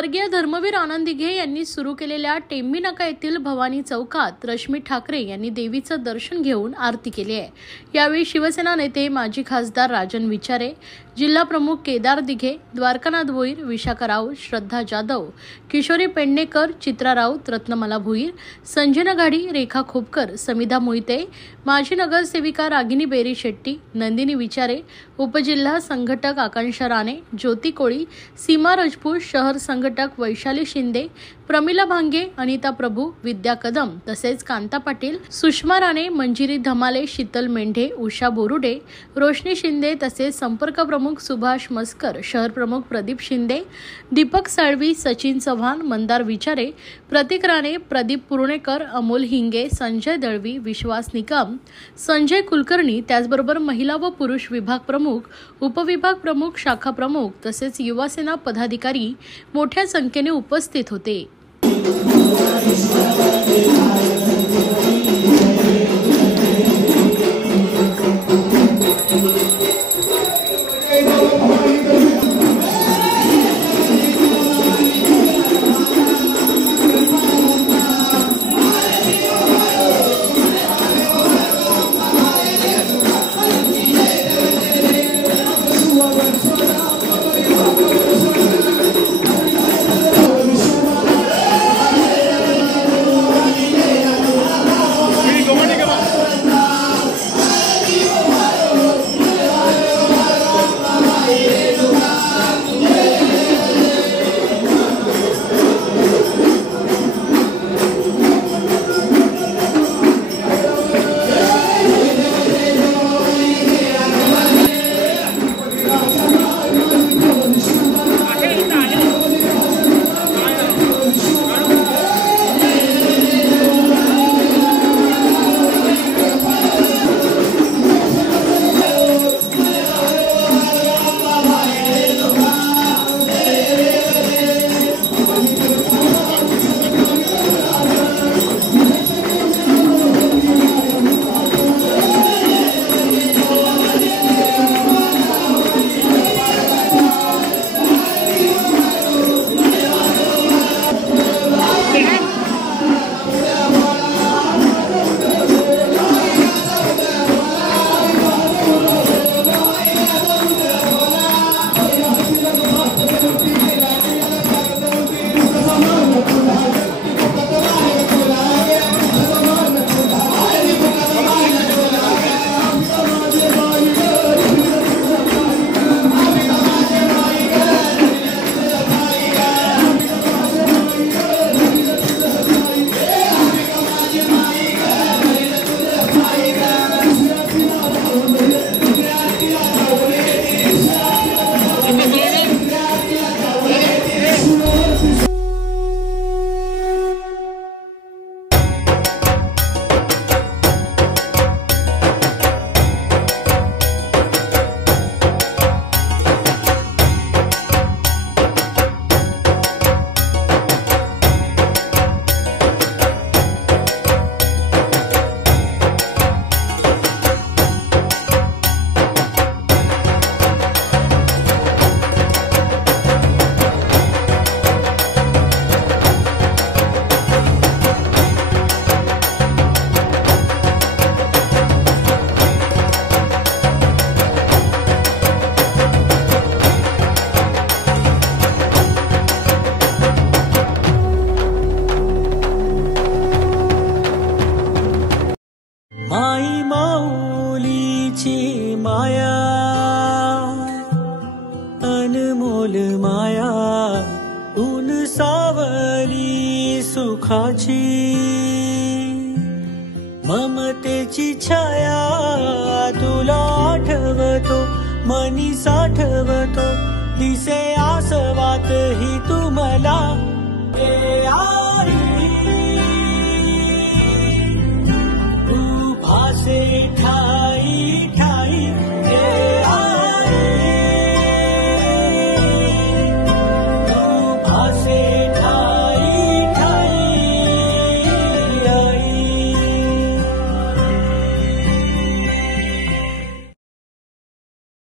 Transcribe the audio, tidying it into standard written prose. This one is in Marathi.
स्वर्गीय धर्मवीर आनंद दिघे यांनी सुरू केलेल्या टेंबी नाका येथील भवानी चौकात रश्मी ठाकरे यांनी देवीचं दर्शन घेऊन आरती केली आहे। यावेळी शिवसेना नेते माजी खासदार राजन विचारे, जिल्हा प्रमुख केदार दिघे, द्वारकानाथ भोईर, विशाखा राऊत, श्रद्धा जाधव, किशोरी पेडणेकर, चित्रा राऊत, रत्नमाला भोईर, संजना घाडी, रेखा खोपकर, समिधा मोहिते, माजी नगरसेविका रागिनी बेरी शेट्टी, नंदिनी विचारे, उपजिल्हा संघटक आकांक्षा राणे, ज्योती कोळी, सीमा राजपूत, शहर संघटक वैशाली शिंदे, प्रमिला भांगे, अनिता प्रभू, विद्या कदम तसेच कांता पाटील, सुषमा राणे, मंजिरी धमाले, शीतल मेंढे, उषा बोरुडे, रोशनी शिंदे तसेच संपर्क प्रमुख सुभाष मस्कर, शहर प्रमुख प्रदीप शिंदे, दीपक साळवी, सचिन चव्हाण, मंदार विचारे, प्रतीक राणे, प्रदीप पुर्णेकर, अमोल हिंगे, संजय दळवी, विश्वास निकम, संजय कुलकर्णी, त्याचबरोबर महिला व पुरुष विभाग प्रमुख, उपविभाग प्रमुख, शाखा प्रमुख तसेच युवा सेना पदाधिकारी मोठ्या संख्येने उपस्थित होते। माई माऊलीची माया, अनमोल माया, ऊन सावली सुखाची, ममतेची छाया तुला आठवतो, मनी साठवतो, दिसे आसवात ही तू मला।